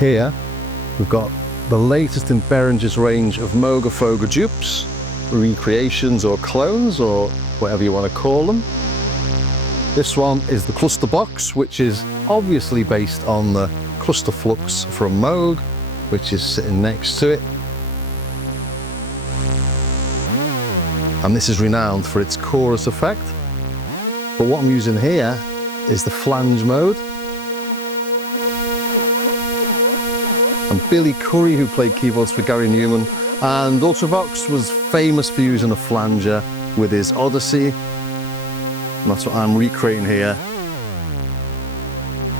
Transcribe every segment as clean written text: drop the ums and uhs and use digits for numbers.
Here we've got the latest in Behringer's range of Moogerfooger dupes, recreations or clones or whatever you want to call them. This one is the Clusterbox, which is obviously based on the Clusterflux from Moog, which is sitting next to it. And this is renowned for its chorus effect. But what I'm using here is the flange mode. And Billy Currie, who played keyboards for Gary Newman, and Ultravox was famous for using a flanger with his Odyssey. And that's what I'm recreating here,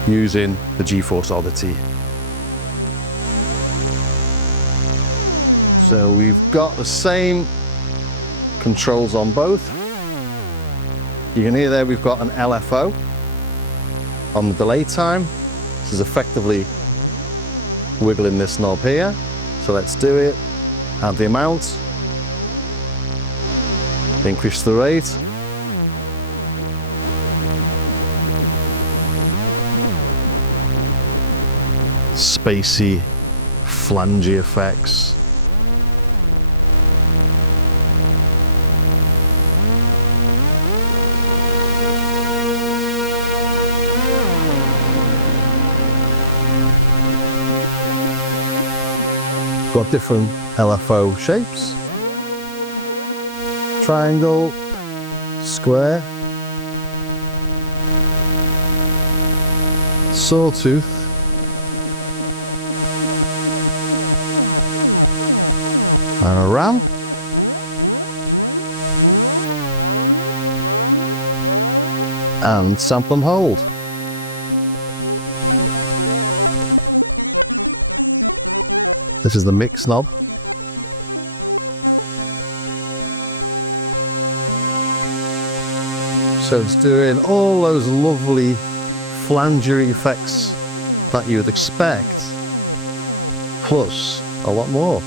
using the GeForce Odyssey. So we've got the same controls on both. You can hear there we've got an LFO on the delay time. This is effectively wiggling this knob here. So let's do it. Add the amount. Increase the rate. Spacey, flangey effects. Got different LFO shapes. Triangle, square, sawtooth, and a ram. And sample and hold. This is the mix knob. So it's doing all those lovely flangery effects that you would expect, plus a lot more.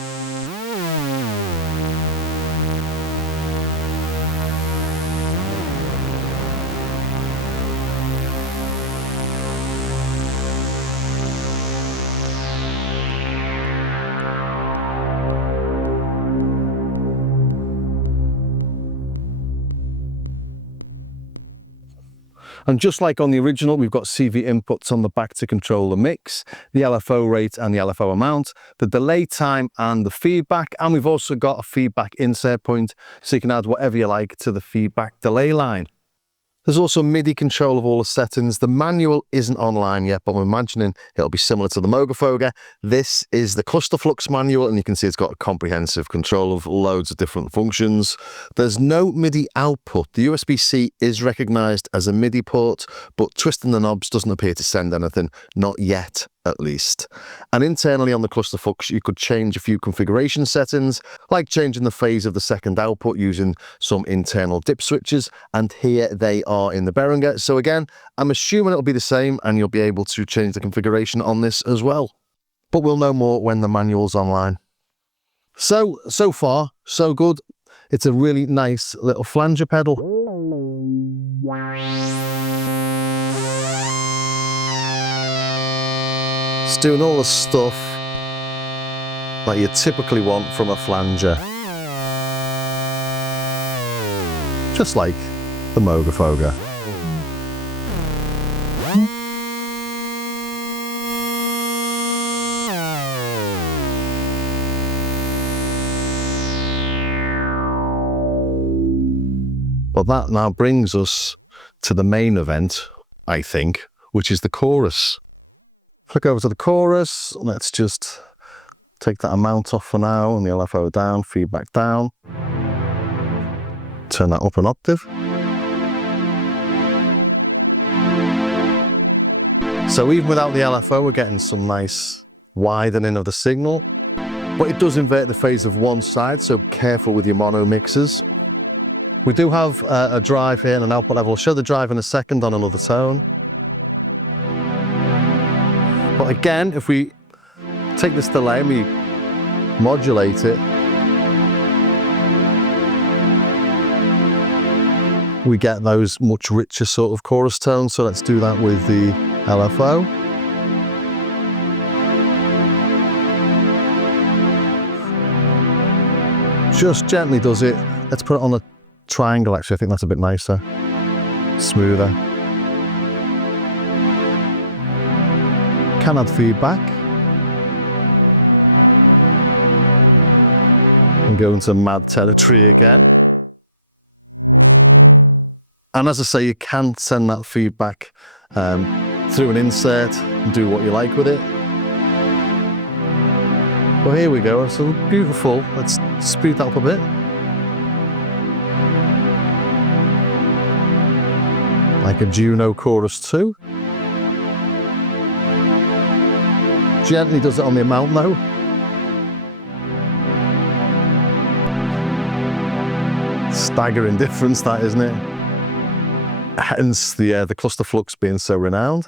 And just like on the original, we've got CV inputs on the back to control the mix, the LFO rate and the LFO amount, the delay time and the feedback. And we've also got a feedback insert point, so you can add whatever you like to the feedback delay line. There's also MIDI control of all the settings. The manual isn't online yet, but I'm imagining it'll be similar to the Moogerfooger. This is the Clusterflux manual, and you can see it's got a comprehensive control of loads of different functions. There's no MIDI output. The USB-C is recognized as a MIDI port, but twisting the knobs doesn't appear to send anything, not yet at least. And internally on the Clusterflux, you could change a few configuration settings, like changing the phase of the second output using some internal dip switches, and here they are in the Behringer. So again, I'm assuming it'll be the same and you'll be able to change the configuration on this as well. But we'll know more when the manual's online. So far, so good. It's a really nice little flanger pedal. It's doing all the stuff that you typically want from a flanger. Just like the Moogerfooger. But that now brings us to the main event, I think, which is the chorus. Flick over to the chorus. Let's just take that amount off for now and the LFO down, feedback down. Turn that up an octave. So even without the LFO, we're getting some nice widening of the signal, but it does invert the phase of one side, so careful with your mono mixers. We do have a drive here and an output level. I'll show the drive in a second on another tone. But again, if we take this delay and we modulate it, we get those much richer sort of chorus tones. So let's do that with the LFO. just gently does it. Let's put it on a triangle, actually. I think that's a bit nicer, smoother. Can add feedback. And go into mad territory again. And as I say, you can send that feedback through an insert and do what you like with it. Well, here we go. It's so beautiful. Let's speed that up a bit. Like a Juno Chorus 2. Gently does it on the amount though. Staggering difference, that, isn't it? Hence the Clusterflux being so renowned.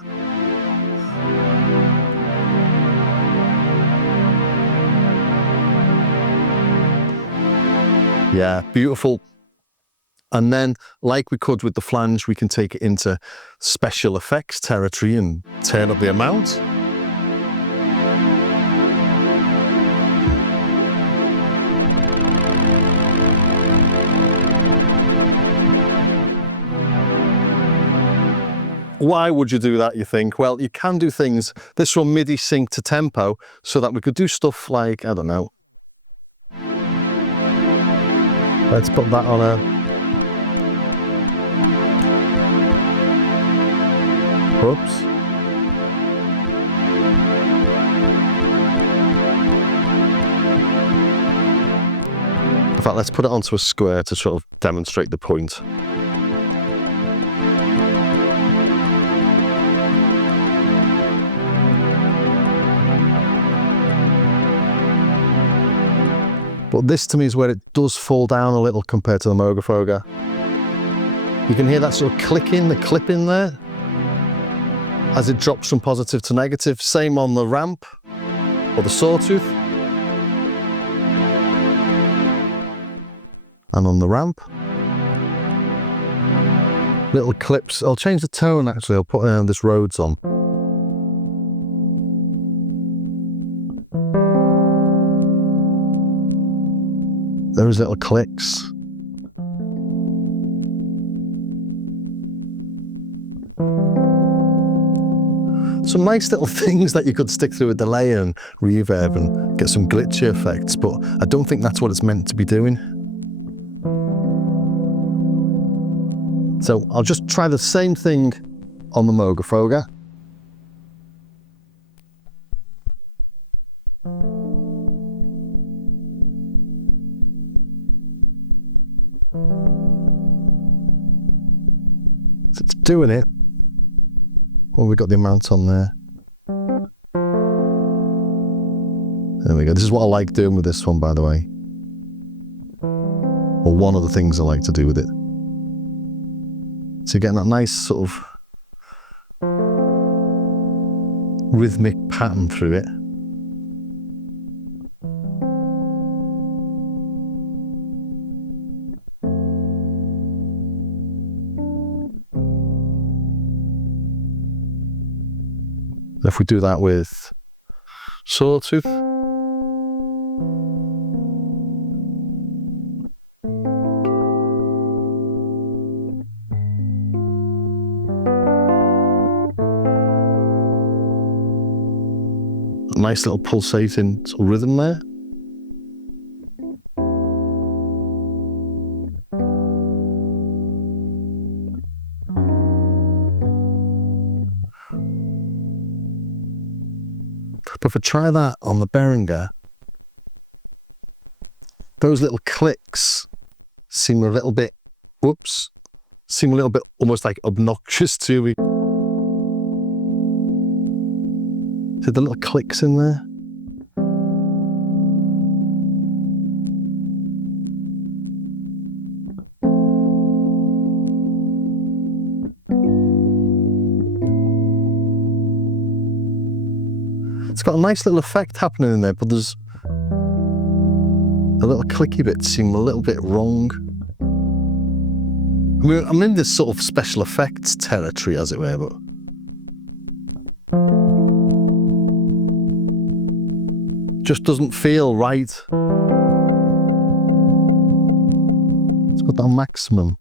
Yeah, beautiful. And then, like we could with the flange, we can take it into special effects territory and turn up the amount. Why would you do that, you think? Well, you can do things. This will MIDI sync to tempo so that we could do stuff like, I don't know. Let's put that on a... Oops. In fact, let's put it onto a square to sort of demonstrate the point. But this to me is where it does fall down a little compared to the Moogerfooger. You can hear that sort of clicking, the clipping there, as it drops from positive to negative. Same on the ramp or the sawtooth. And on the ramp. Little clips. I'll change the tone actually. I'll put this Rhodes on. Those little clicks. Some nice little things that you could stick through a delay and reverb and get some glitchy effects, but I don't think that's what it's meant to be doing. So I'll just try the same thing on the Moogerfooger. So it's doing it. Well, we've got the amount on there. There we go. This is what I like doing with this one, by the way. Or one of the things I like to do with it. So you're getting that nice sort of rhythmic pattern through it. If we do that with sawtooth, a nice little pulsating sort of rhythm there. But if I try that on the Behringer, those little clicks seem a little bit, whoops, seem a little bit almost like obnoxious to me. See the little clicks in there? It's got a nice little effect happening in there, but there's the little clicky bits seem a little bit wrong. I mean, I'm in this sort of special effects territory, as it were, but just doesn't feel right. put that on maximum.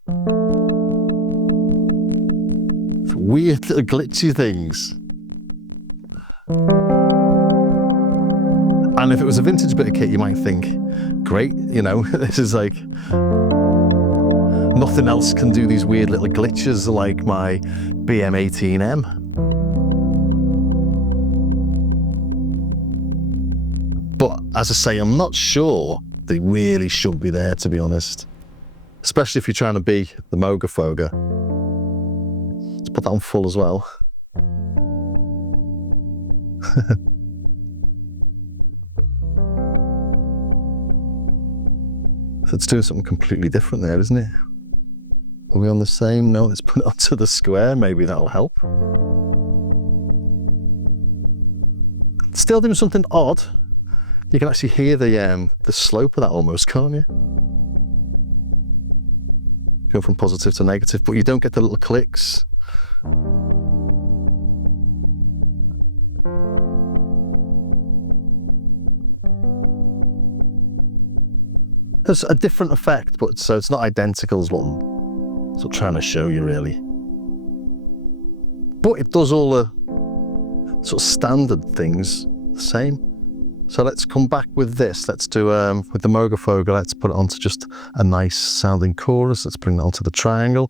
Weird little glitchy things. And if it was a vintage bit of kit, you might think, great, you know, this is like, nothing else can do these weird little glitches like my BM-18M. But as I say, I'm not sure they really should be there, to be honest. Especially if you're trying to be the Moogerfooger. Let's put that on full as well. So it's doing something completely different there, isn't it? Are we on the same? No, let's put it onto the square. Maybe that'll help. Still doing something odd. You can actually hear the slope of that almost, can't you? Go from positive to negative, but you don't get the little clicks. There's a different effect, but so it's not identical as what I'm sort of trying to show you, really. But it does all the sort of standard things the same. So let's come back with this. Let's do, with the Moogerfooger, let's put it onto just a nice sounding chorus. Let's bring that onto the triangle.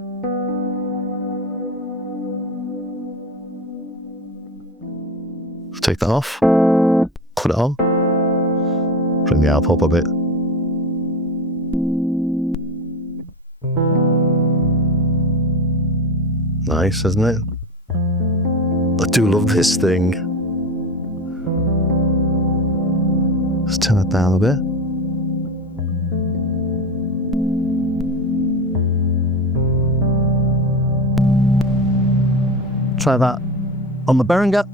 Take that off, put it on, bring the alp up a bit. Nice, isn't it? I do love this thing. Let's turn it down a bit. Try that on the Behringer.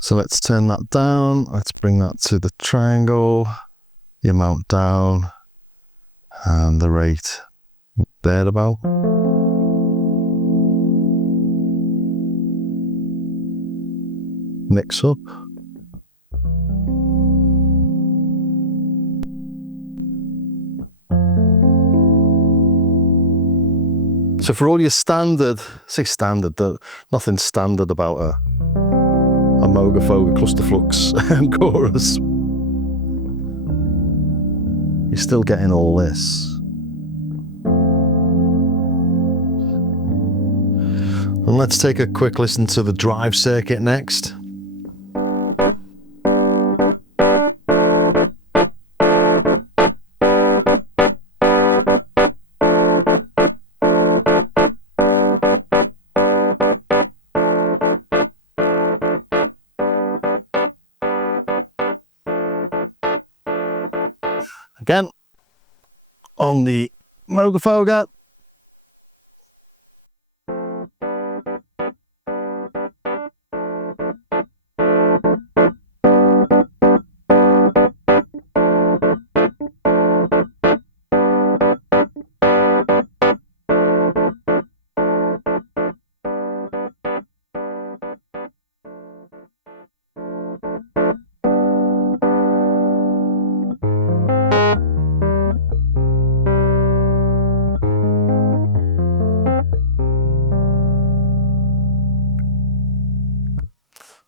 So let's turn that down. Let's bring that to the triangle, the amount down, and the rate there about. Mix up. So for all your standard, say standard, nothing standard about a Moogerfooger Clusterflux chorus. You're still getting all this. And let's take a quick listen to the drive circuit next. Again, on the Moogerfooger.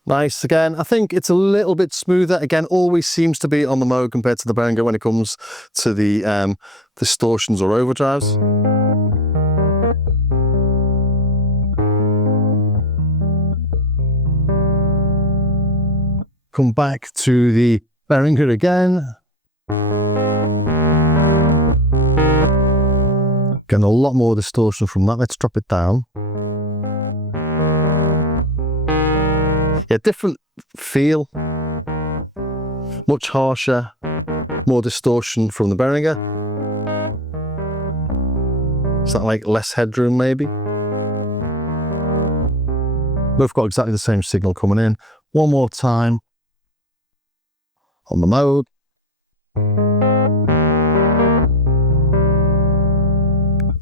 Nice. Again, I think it's a little bit smoother. Again, always seems to be on the Moog compared to the Behringer when it comes to the distortions or overdrives. Come back to the Behringer again. Getting a lot more distortion from that. Let's drop it down. Yeah, different feel, much harsher, more distortion from the Behringer. Is that like less headroom maybe? Both got exactly the same signal coming in. One more time on the Moog.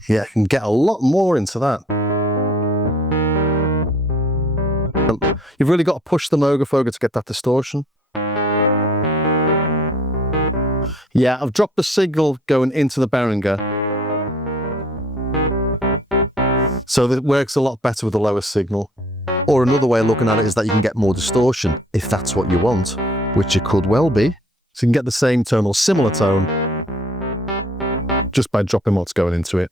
Yeah, I can get a lot more into that. You've really got to push the Moogerfooger to get that distortion. Yeah, I've dropped the signal going into the Behringer, so that it works a lot better with the lower signal. Or another way of looking at it is that you can get more distortion, if that's what you want, which it could well be. So you can get the same tone or similar tone just by dropping what's going into it.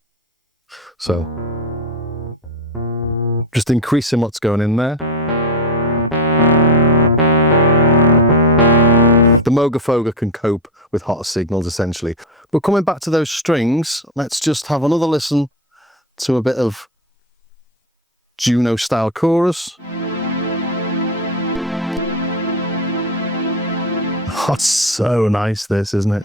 So just increasing what's going in there. The Moogerfooger can cope with hotter signals essentially. But coming back to those strings, let's just have another listen to a bit of Juno style chorus. Oh, it's so nice this, isn't it?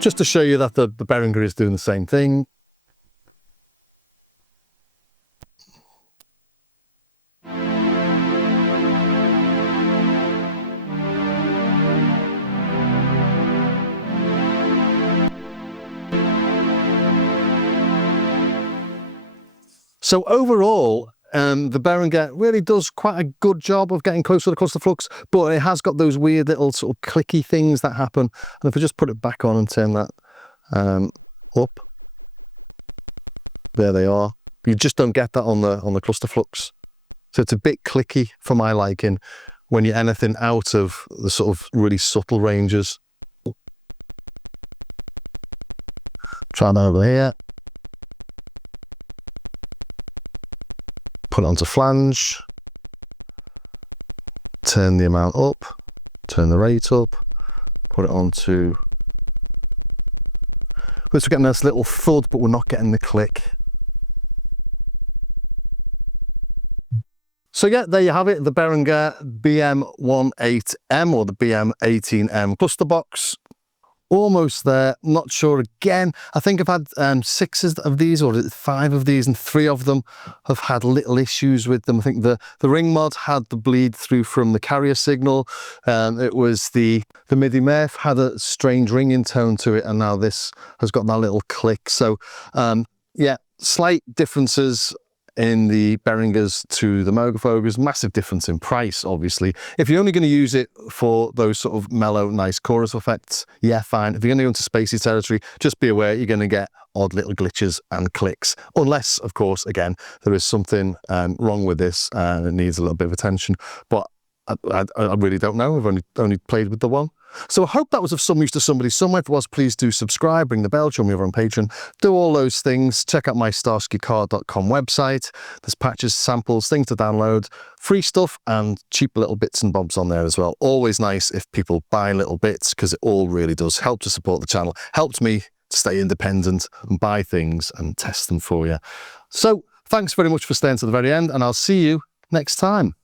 Just to show you that the Behringer is doing the same thing. So overall, the Behringer really does quite a good job of getting close to the Clusterflux, but it has got those weird little sort of clicky things that happen. And if I just put it back on and turn that up, there they are. You just don't get that on the Clusterflux. So it's a bit clicky for my liking when you're anything out of the sort of really subtle ranges. Try that over here. Put it onto flange, turn the amount up, turn the rate up, put it onto, we're getting this little thud, but we're not getting the click. So yeah, there you have it, the Behringer BM-18M or the BM-18M Clusterbox. Almost there, not sure again. I think I've had 6 of these, or 5 of these, and 3 of them have had little issues with them. I think the ring mod had the bleed through from the carrier signal. It was the MIDI MEF had a strange ringing tone to it, and now this has got that little click. So yeah, slight differences in the Behringers to the Moogerfoogers, massive difference in price, obviously. If you're only going to use it for those sort of mellow, nice chorus effects, yeah, fine. If you're going to go into spacey territory, just be aware you're going to get odd little glitches and clicks. Unless, of course, again, there is something wrong with this and it needs a little bit of attention. But I really don't know. I've only played with the one. So I hope that was of some use to somebody somewhere. If it was, please do subscribe, ring the bell, join me over on Patreon, do all those things. Check out my starskycar.com website. There's patches, samples, things to download, free stuff and cheap little bits and bobs on there as well. Always nice if people buy little bits, because it all really does help to support the channel. Helps me to stay independent and buy things and test them for you. So thanks very much for staying to the very end, and I'll see you next time.